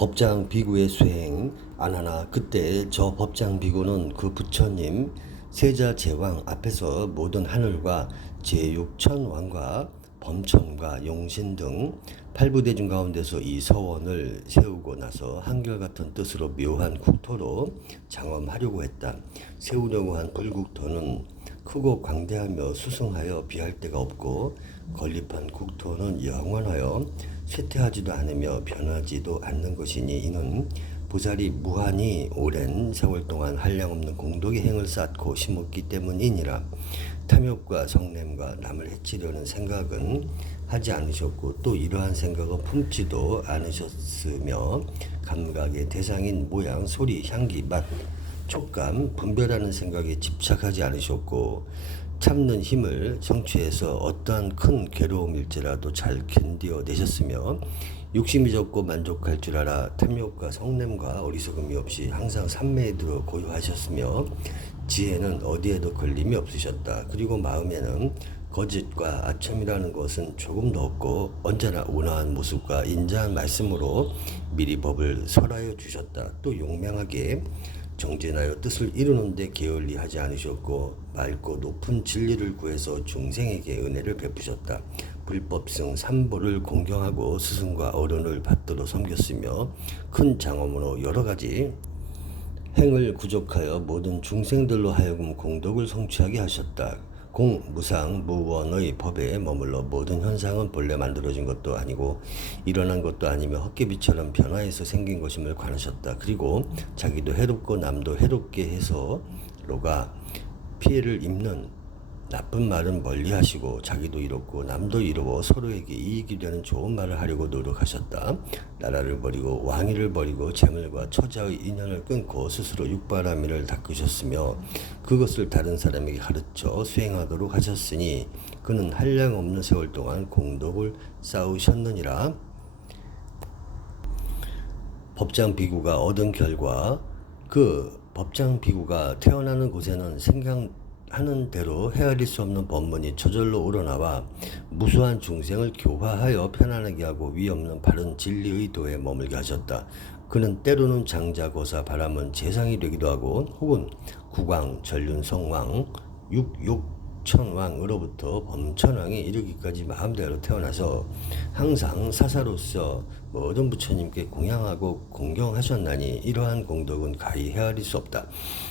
법장 비구의 수행 안하나 그때 저 법장 비구는 그 부처님 세자 제왕 앞에서 모든 하늘과 제6천왕과 범천과 용신 등 팔부대중 가운데서 이 서원을 세우고 나서 한결같은 뜻으로 묘한 국토로 장엄하려고 했다. 세우려고 한 불국토는 크고 광대하며 수승하여 비할 데가 없고 건립한 국토는 영원하여 쇠퇴하지도 않으며 변하지도 않는 것이니 이는 부살이 무한히 오랜 세월 동안 한량없는 공덕의 행을 쌓고 심었기 때문이니라. 탐욕과 성냄과 남을 해치려는 생각은 하지 않으셨고 또 이러한 생각은 품지도 않으셨으며 감각의 대상인 모양, 소리, 향기, 맛, 촉감, 분별하는 생각에 집착하지 않으셨고 참는 힘을 성취해서 어떠한 큰 괴로움일지라도 잘 견뎌내셨으며 욕심이 적고 만족할 줄 알아 탐욕과 성냄과 어리석음이 없이 항상 삼매에 들어 고요하셨으며 지혜는 어디에도 걸림이 없으셨다. 그리고 마음에는 거짓과 아첨이라는 것은 조금도 없고 언제나 온화한 모습과 인자한 말씀으로 미리 법을 설하여 주셨다. 또 용맹하게 정진하여 뜻을 이루는 데 게을리하지 않으셨고 맑고 높은 진리를 구해서 중생에게 은혜를 베푸셨다. 불법승 삼보를 공경하고 스승과 어른을 받들어 섬겼으며 큰 장엄으로 여러 가지 행을 구족하여 모든 중생들로 하여금 공덕을 성취하게 하셨다. 공무상 무원의 법에 머물러 모든 현상은 본래 만들어진 것도 아니고 일어난 것도 아니며 헛개비처럼 변화해서 생긴 것임을 관하셨다. 그리고 자기도 해롭고 남도 해롭게 해서로가 피해를 입는 나쁜 말은 멀리 하시고 자기도 이롭고 남도 이로워 서로에게 이익이 되는 좋은 말을 하려고 노력하셨다. 나라를 버리고 왕위를 버리고 재물과 처자의 인연을 끊고 스스로 육바라밀을 닦으셨으며 그것을 다른 사람에게 가르쳐 수행하도록 하셨으니 그는 한량없는 세월 동안 공덕을 쌓으셨느니라. 법장 비구가 얻은 결과 그 법장 비구가 태어나는 곳에는 생각하는 대로 헤아릴 수 없는 법문이 저절로 우러나와 무수한 중생을 교화하여 편안하게 하고 위없는 바른 진리의 도에 머물게 하셨다. 그는 때로는 장자고사 바람은 재상이 되기도 하고 혹은 국왕, 전륜성왕, 육육천왕으로부터 범천왕에 이르기까지 마음대로 태어나서 항상 사사로서 모든 부처님께 공양하고 공경하셨나니 이러한 공덕은 가히 헤아릴 수 없다.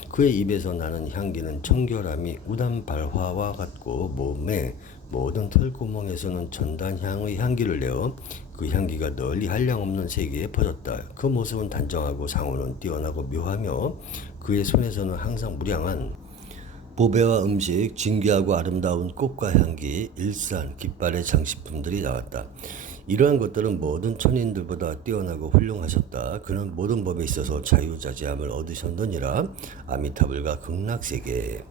그의 입에서 나는 향기는 청결함이 우담발화와 같고 몸의 모든 털구멍에서는 전단향의 향기를 내어 그 향기가 널리 한량없는 세계에 퍼졌다. 그 모습은 단정하고 상호는 뛰어나고 묘하며 그의 손에서는 항상 무량한 보배와 음식, 진귀하고 아름다운 꽃과 향기, 일산, 깃발의 장식품들이 나왔다. 이러한 것들은 모든 천인들보다 뛰어나고 훌륭하셨다. 그는 모든 법에 있어서 자유자재함을 얻으셨느니라. 아미타불과 극락세계,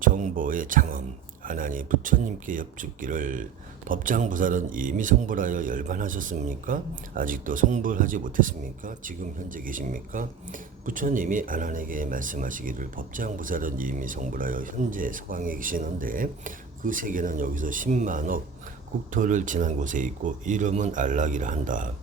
정보의 장엄, 아나니 부처님께 엽죽기를 법장보살은 이미 성불하여 열반하셨습니까? 아직도 성불하지 못했습니까? 지금 현재 계십니까? 부처님이 아난에게 말씀하시기를 법장보살은 이미 성불하여 현재 서방에 계시는데 그 세계는 여기서 10만억 국토를 지난 곳에 있고 이름은 안락이라 한다.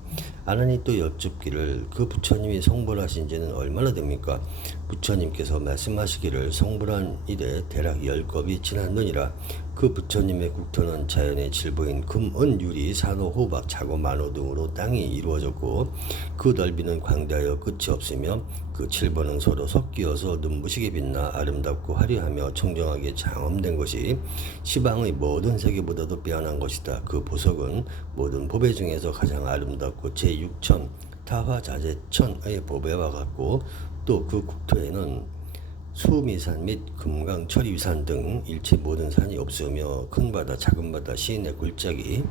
아난이 또 여쭙기를 그 부처님이 성불하신 지는 얼마나 됩니까? 부처님께서 말씀하시기를 성불한 이래 대략 10겁이 지났느니라. 그 부처님의 국토는 자연의 질보인 금, 은, 유리, 산호, 호박, 자고, 만호 등으로 땅이 이루어졌고 그 넓이는 광대하여 끝이 없으며 그 질보는 서로 섞이어서 눈부시게 빛나 아름답고 화려하며 청정하게 장엄된 것이 시방의 모든 세계보다도 빼어난 것이다. 그 보석은 모든 보배 중에서 가장 아름답고 제6천 타화자재천의 보배와 같고 또 그 국토에는 수미산 및 금강, 철위산 등 일체 모든 산이 없으며 큰 바다, 작은 바다, 시인의 골짜기,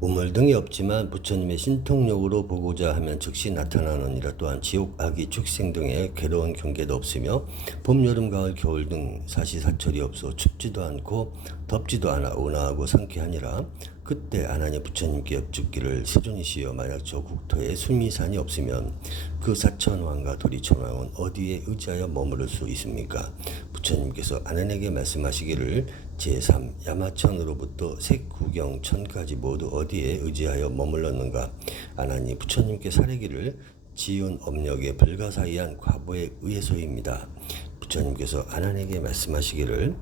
우물 등이 없지만 부처님의 신통력으로 보고자 하면 즉시 나타나느니라. 또한 지옥, 악이, 축생 등의 괴로운 경계도 없으며 봄, 여름, 가을, 겨울 등 사시사철이 없어 춥지도 않고 덥지도 않아 온화하고 상쾌하니라. 그때 아나니 부처님께 여쭙기를 세존이시여 만약 저 국토에 수미산이 없으면 그 사천왕과 도리천왕은 어디에 의지하여 머무를 수 있습니까? 부처님께서 아난에게 말씀하시기를 제3 야마천으로부터 색구경천까지 모두 어디에 의지하여 머물렀는가. 아나니 부처님께 사례기를 지은 업력의 불가사의한 과보에 의해서입니다. 부처님께서 아난에게 말씀하시기를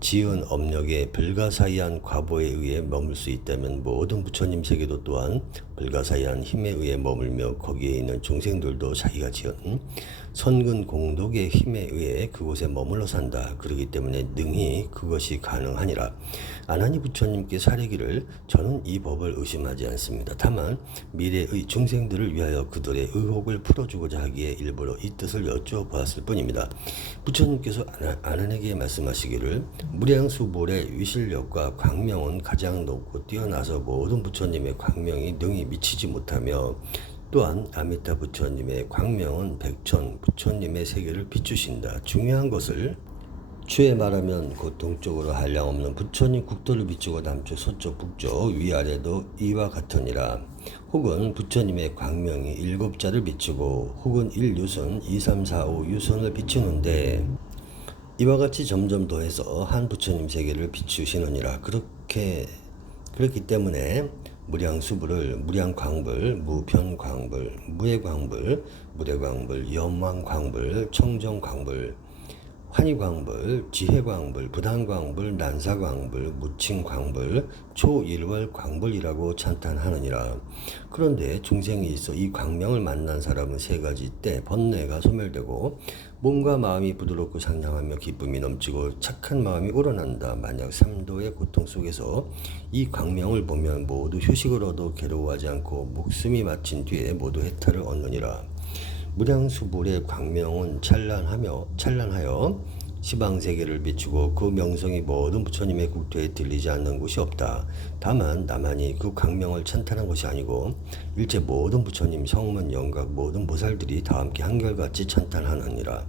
지은 업력의 불가사의한 과보에 의해 머물 수 있다면 모든 부처님 세계도 또한 불가사의한 힘에 의해 머물며 거기에 있는 중생들도 자기가 지은 선근 공덕의 힘에 의해 그곳에 머물러 산다. 그렇기 때문에 능히 그것이 가능하니라. 아나니 부처님께 사례기를 저는 이 법을 의심하지 않습니다. 다만 미래의 중생들을 위하여 그들의 의혹을 풀어주고자 하기에 일부러 이 뜻을 여쭤보았을 뿐입니다. 부처님께서 아난에게 말씀하시기를 무량수볼의 위실력과 광명은 가장 높고 뛰어나서 모든 부처님의 광명이 능히 미치지 못하며 또한 아미타 부처님의 광명은 백천 부처님의 세계를 비추신다. 중요한 것을 추에 말하면 곧 동쪽으로 한량없는 부처님 국도를 비추고 남쪽, 서쪽, 북쪽, 위아래도 이와 같으니라. 혹은 부처님의 광명이 7자를 비추고 혹은 1유선, 2, 3, 4, 5 유선을 비추는데 이와 같이 점점 더해서 한 부처님 세계를 비추시느니라. 그렇기 때문에 무량수불을 무량광불, 무변광불, 무해광불, 무례광불, 염왕광불, 청정광불, 환희광불, 지혜광불, 부단광불, 난사광불, 무칭광불, 초일월광불이라고 찬탄하느니라. 그런데 중생이 있어 이 광명을 만난 사람은 세 가지 때 번뇌가 소멸되고 몸과 마음이 부드럽고 상냥하며 기쁨이 넘치고 착한 마음이 우러난다. 만약 삼도의 고통 속에서 이 광명을 보면 모두 휴식을 얻어 괴로워하지 않고 목숨이 마친 뒤에 모두 해탈을 얻느니라. 무량수불의 광명은 찬란하여 시방세계를 비추고 그 명성이 모든 부처님의 국토에 들리지 않는 곳이 없다. 다만 나만이 그 광명을 찬탄한 것이 아니고 일체 모든 부처님, 성문, 영각 모든 보살들이 다 함께 한결같이 찬탄하느니라.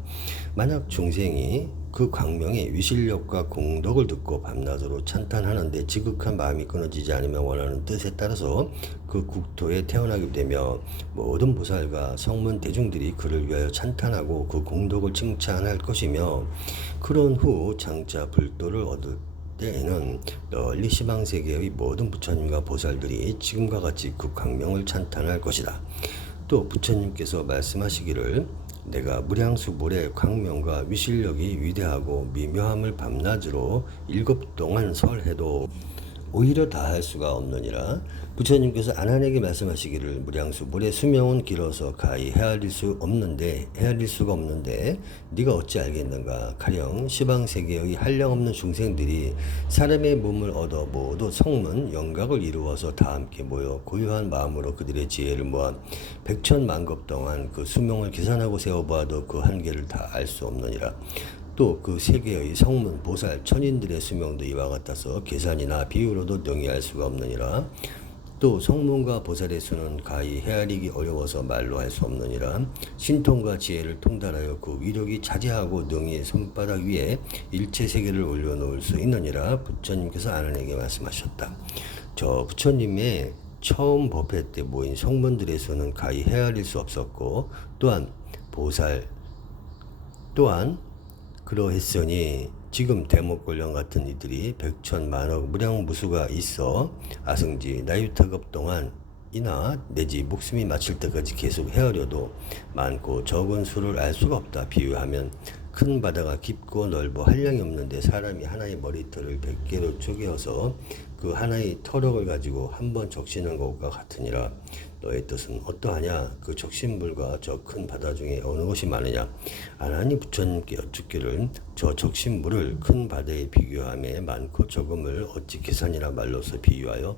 만약 중생이 그 광명의 위실력과 공덕을 듣고 밤낮으로 찬탄하는데 지극한 마음이 끊어지지 않으며 원하는 뜻에 따라서 그 국토에 태어나게 되며 모든 보살과 성문 대중들이 그를 위하여 찬탄하고 그 공덕을 칭찬할 것이며 그런 후 장차 불도를 얻을 때에는 널리 시방세계의 모든 부처님과 보살들이 지금과 같이 그 광명을 찬탄할 것이다. 또 부처님께서 말씀하시기를 내가 무량수불의 광명과 위실력이 위대하고 미묘함을 밤낮으로 7동안 설해도 오히려 다할 수가 없느니라. 부처님께서 아난에게 말씀하시기를 무량수불의 수명은 길어서 가히 헤아릴 수가 없는데 네가 어찌 알겠는가. 가령 시방세계의 한량없는 중생들이 사람의 몸을 얻어 모두 성문, 영각을 이루어서 다 함께 모여 고요한 마음으로 그들의 지혜를 모아 백천만급 동안 그 수명을 계산하고 세어보아도 그 한계를 다 알 수 없느니라. 또 그 세계의 성문, 보살, 천인들의 수명도 이와 같아서 계산이나 비유로도 능히 알 수가 없느니라. 또 성문과 보살의 수는 가히 헤아리기 어려워서 말로 할 수 없느니라. 신통과 지혜를 통달하여 그 위력이 자제하고 능히 손바닥 위에 일체 세계를 올려놓을 수 있느니라. 부처님께서 아난에게 말씀하셨다. 저 부처님의 처음 법회 때 모인 성문들의 수는 가히 헤아릴 수 없었고 또한 보살 또한 그러했으니 지금 대목골령 같은 이들이 백천만억 무량무수가 있어 아승지 나유타급 동안이나 내지 목숨이 마칠 때까지 계속 헤아려도 많고 적은 수를 알 수가 없다. 비유하면 큰 바다가 깊고 넓어 한량이 없는데 사람이 하나의 머리털을 100개로 쪼개어서 그 하나의 터럭을 가지고 한번 적시는 것과 같으니라. 너의 뜻은 어떠하냐? 그 적신물과 저 큰 바다 중에 어느 것이 많으냐? 아나니 부처님께 여쭙기를 저 적신물을 큰 바다에 비교하며 많고 적음을 어찌 계산이라 말로서 비유하여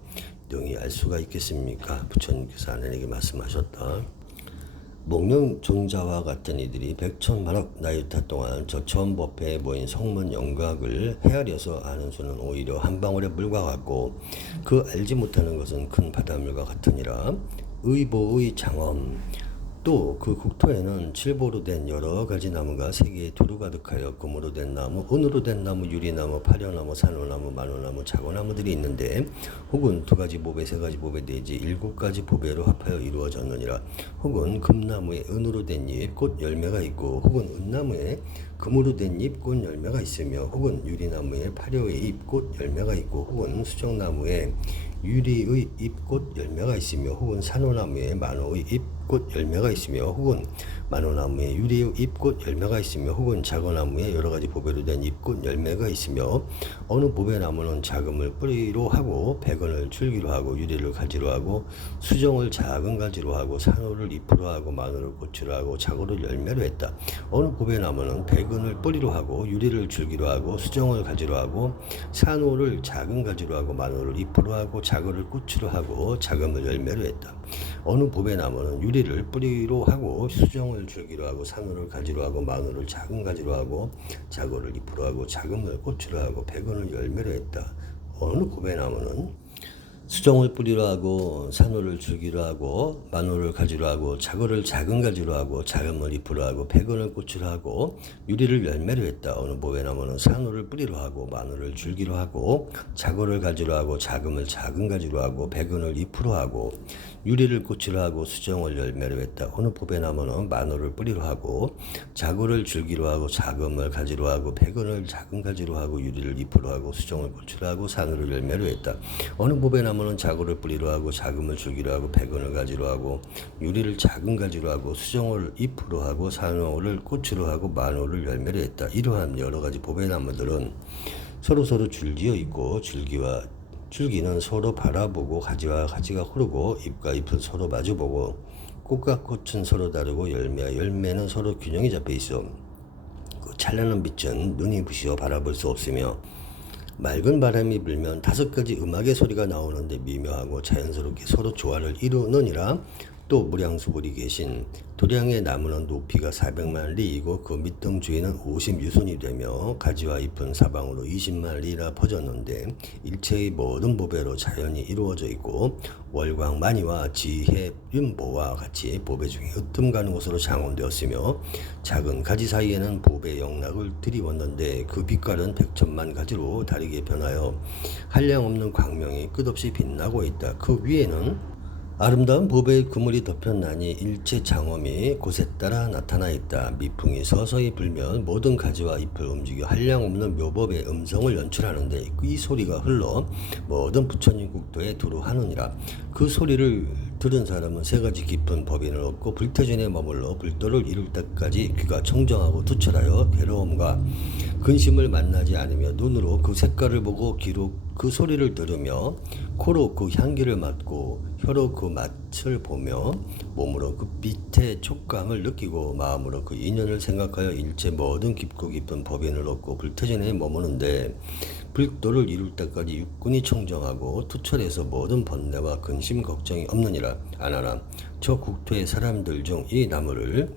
능히 알 수가 있겠습니까? 부처님께서 아나니에게 말씀하셨다. 목련 종자와 같은 이들이 백천만억 나유타 동안 저 처음 법회에 모인 성문 영각을 헤아려서 아는 수는 오히려 한 방울의 물과 같고 그 알지 못하는 것은 큰 바닷물과 같으니라. 의보의 장엄 또 그 국토에는 칠보로 된 여러 가지 나무가 세계에 두루 가득하여 금으로 된 나무, 은으로 된 나무, 유리나무, 파려나무, 산호나무, 만호나무, 자고나무들이 있는데 혹은 두 가지 보배, 세 가지 보배 내지 일곱 가지 보배로 합하여 이루어졌느니라. 혹은 금나무에 은으로 된 잎, 꽃 열매가 있고 혹은 은나무에 금으로 된 잎, 꽃 열매가 있으며 혹은 유리나무에 파려의 잎, 꽃 열매가 있고 혹은 수정나무에 유리의 잎, 꽃 열매가 있으며 혹은 산호나무에 만호의 잎, 꽃 열매가 있으며 혹은 만호나무에 유리의 잎, 꽃 열매가 있으며 혹은 작어나무에 여러 가지 보배로 된 잎, 꽃 열매가 있으며 어느 보배나무는 작음을 뿌리로 하고 백은을 줄기로 하고 유리를 가지로 하고 수정을 작은 가지로 하고 산호를 잎으로 하고 마늘을 꽃으로 하고 작어를 열매로 했다. 어느 보배나무는 백은을 뿌리로 하고 유리를 줄기로 하고 수정을 가지로 하고 산호를 작은 가지로 하고 마늘을 잎으로 하고 작어를 꽃으로 하고 작음을 열매로 했다. 어느 보배나무는 유리를 뿌리로 하고 수정을 줄기로 하고 산호를 가지로 하고 마늘을 작은 가지로 하고 작어를 잎으로 하고 작음을 꽃으로 하고 백원을 열매로 했다. 어느 보배나무는 수정을 뿌리로 하고 산호를 줄기로 하고 마늘을 가지로 하고 작어를 작은 가지로 하고 작음을 잎으로 하고 백원을 꽃으로 하고 유리를 열매로 했다. 어느 보배나무는 산호를 뿌리로 하고 마늘을 줄기로 하고 작어를 가지로 하고 작음을 작은 가지로 하고 백원을 잎으로 하고 유리를 꽃으로 하고 수정을 열매로 했다. 어느 보배나무는 마늘을 뿌리로 하고 작어를 줄기로 하고 작음을 가지로 하고 백원을 작은 가지로 하고 유리를 잎으로 하고 수정을 꽃으로 하고 산호를 열매로 했다. 어느 보배나무는 작어를 뿌리로 하고 작음을 줄기로 하고 백원을 가지로 하고 유리를 작은 가지로 하고 수정을 잎으로 하고 산호를 꽃으로 하고 만호를 열매로 했다. 이러한 여러 가지 보배나무들은 서로 줄지어 있고 줄기는 서로 바라보고 가지와 가지가 흐르고 잎과 잎은 서로 마주보고 꽃과 꽃은 서로 다르고 열매와 열매는 서로 균형이 잡혀 있어. 그 찬란한 빛은 눈이 부시어 바라볼 수 없으며 맑은 바람이 불면 다섯 가지 음악의 소리가 나오는데 미묘하고 자연스럽게 서로 조화를 이루느니라. 또 무량수불이 계신 도량의 나무는 높이가 400만 리이고 그 밑등 주위는 50유순이 되며 가지와 잎은 사방으로 20만 리나 퍼졌는데 일체의 모든 보배로 자연이 이루어져 있고 월광만이와 지혜 윤보와 같이 보배 중에 으뜸 가는 곳으로 장원되었으며 작은 가지 사이에는 보배 영락을 들이웠는데 그 빛깔은 백천만 가지로 다르게 변하여 한량없는 광명이 끝없이 빛나고 있다. 그 위에는 아름다운 보배의 그물이 덮였나니 일체 장엄이 곳에 따라 나타나 있다. 미풍이 서서히 불면 모든 가지와 잎을 움직여 한량없는 묘법의 음성을 연출하는데 이 소리가 흘러 모든 부처님 국도에 두루 하느니라. 그 소리를 들은 사람은 세 가지 깊은 법인을 얻고 불태전에 머물러 불도를 이룰 때까지 귀가 청정하고 투철하여 괴로움과 근심을 만나지 않으며 눈으로 그 색깔을 보고 귀로 그 소리를 들으며 코로 그 향기를 맡고 혀로 그 맛을 보며 몸으로 그 빛의 촉감을 느끼고 마음으로 그 인연을 생각하여 일체 모든 깊고 깊은 법인을 얻고 불태전에 머무는데 불도를 이룰 때까지 육군이 청정하고 투철해서 모든 번뇌와 근심 걱정이 없느니라. 아나나 저 국토의 사람들 중 이 나무를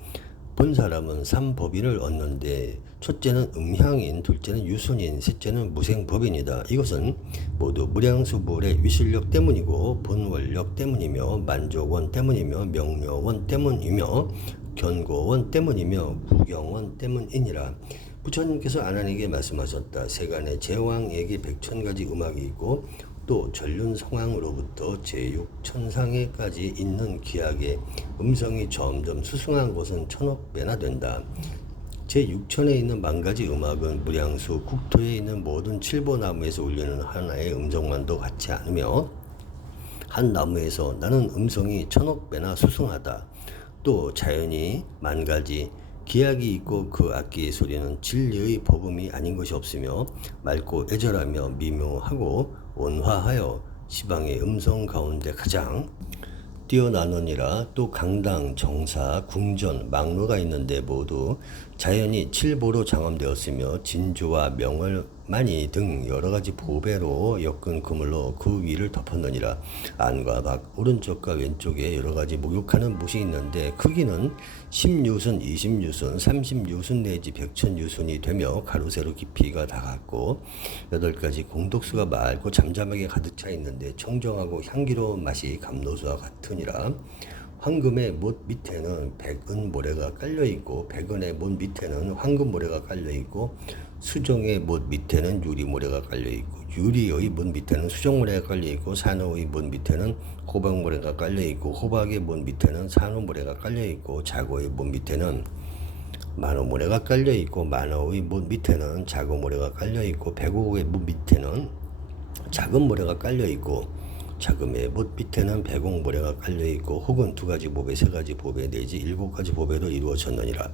본 사람은 삼법인을 얻는데 첫째는 음향인, 둘째는 유순인, 셋째는 무생법인이다. 이것은 모두 무량수불의 위실력 때문이고 본원력 때문이며 만족원 때문이며 명료원 때문이며 견고원 때문이며 구경원 때문이니라. 부처님께서 아난에게 말씀하셨다. 세간의 제왕에게 100,000가지 음악이 있고 또 전륜성왕으로부터 제6천상에까지 있는 기악의 음성이 점점 수승한 곳은 1000억 배나 된다. 제6천에 있는 만가지 음악은 무량수 국토에 있는 모든 칠보나무에서 울리는 하나의 음성만도 같지 않으며 한 나무에서 나는 음성이 1000억 배나 수승하다. 또 자연이 만가지 기약이 있고 그 악기의 소리는 진리의 법음이 아닌 것이 없으며 맑고 애절하며 미묘하고 온화하여 시방의 음성 가운데 가장 뛰어나느니라. 또 강당, 정사, 궁전, 막루가 있는데 모두 자연이 칠보로 장엄되었으며 진주와 명월만이 등 여러가지 보배로 엮은 그물로 그 위를 덮었느니라. 안과 밖, 오른쪽과 왼쪽에 여러가지 목욕하는 못이 있는데 크기는 10유순, 20유순, 30유순 내지 100,000유순이 되며 가로세로 깊이가 다 같고 8가지 공독수가 맑고 잠잠하게 가득 차 있는데 청정하고 향기로운 맛이 감로수와 같으니라. 황금의 못 밑에는 백은 모래가 깔려 있고 백은의 못 밑에는 황금 모래가 깔려 있고 수정의 못 밑에는 유리 모래가 깔려 있고 유리의 못 밑에는 수정 모래가 깔려 있고 산호의 못 밑에는 호박 모래가 깔려 있고 호박의 못 밑에는 산호 모래가 깔려 있고 자고의 못 밑에는 만호 모래가 깔려 있고 만호의 못 밑에는 자고 모래가 깔려 있고 백옥의 못 밑에는 작은 모래가 깔려 있고 자금의 못 밑에는 백옥 모래가 깔려 있고 혹은 두 가지 보배 세 가지 보배 내지 일곱 가지 보배로 이루어졌느니라.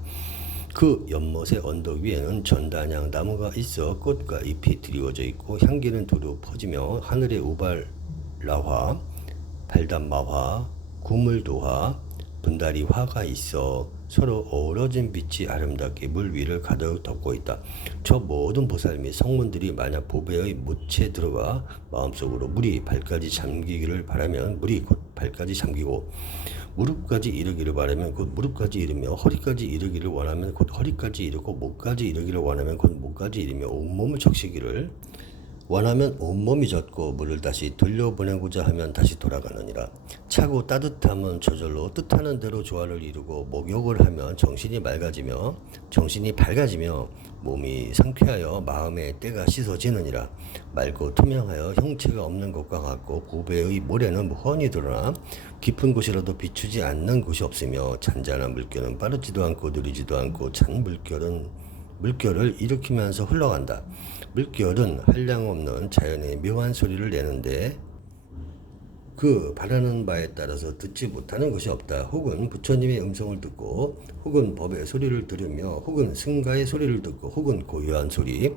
그 연못의 언덕 위에는 전단양 나무가 있어 꽃과 잎이 드리워져 있고 향기는 두루 퍼지며 하늘의 우발라화 발단마화 구물도화 분다리화가 있어 서로 어우러진 빛이 아름답게 물 위를 가득 덮고 있다. 저 모든 보살 및 성문들이 만약 보배의 못에 들어가 마음속으로 물이 발까지 잠기기를 바라면 물이 곧 발까지 잠기고 무릎까지 이르기를 바라면 곧 무릎까지 이르며 허리까지 이르기를 원하면 곧 허리까지 이르고 목까지 이르기를 원하면 곧 목까지 이르며 온몸을 적시기를 원하면 온몸이 젖고 물을 다시 돌려보내고자 하면 다시 돌아가느니라. 차고 따뜻하면 저절로 뜻하는 대로 조화를 이루고 목욕을 하면 정신이 밝아지며 몸이 상쾌하여 마음의 때가 씻어지느니라. 맑고 투명하여 형체가 없는 것과 같고 보배의 모래는 훤히 드러나 깊은 곳이라도 비추지 않는 곳이 없으며 잔잔한 물결은 빠르지도 않고 느리지도 않고 찬 물결을 일으키면서 흘러간다. 물결은 한량없는 자연의 묘한 소리를 내는데 그 바라는 바에 따라서 듣지 못하는 것이 없다. 혹은 부처님의 음성을 듣고 혹은 법의 소리를 들으며 혹은 승가의 소리를 듣고 혹은 고요한 소리,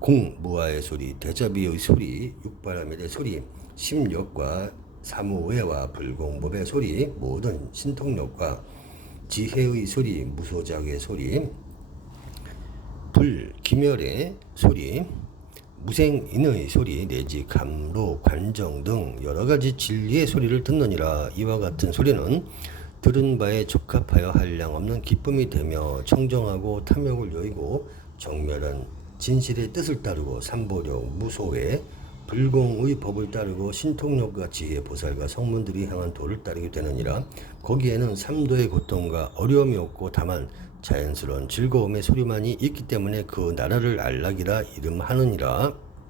공무아의 소리, 대자비의 소리, 육바라밀의 소리, 심력과 사무외와 불공법의 소리, 모든 신통력과 지혜의 소리, 무소작의 소리, 불기멸의 소리, 무생인의 소리 내지 감로, 관정 등 여러가지 진리의 소리를 듣느니라. 이와 같은 소리는 들은 바에 적합하여 한량없는 기쁨이 되며 청정하고 탐욕을 여의고 정멸한 진실의 뜻을 따르고 삼보력, 무소회, 불공의 법을 따르고 신통력과 지혜, 보살과 성문들이 향한 도를 따르게 되느니라. 거기에는 삼도의 고통과 어려움이 없고 다만 자연스러운 즐거움의 소리만이 있기 때문에 그 나라를 안락이라 이름하느니라.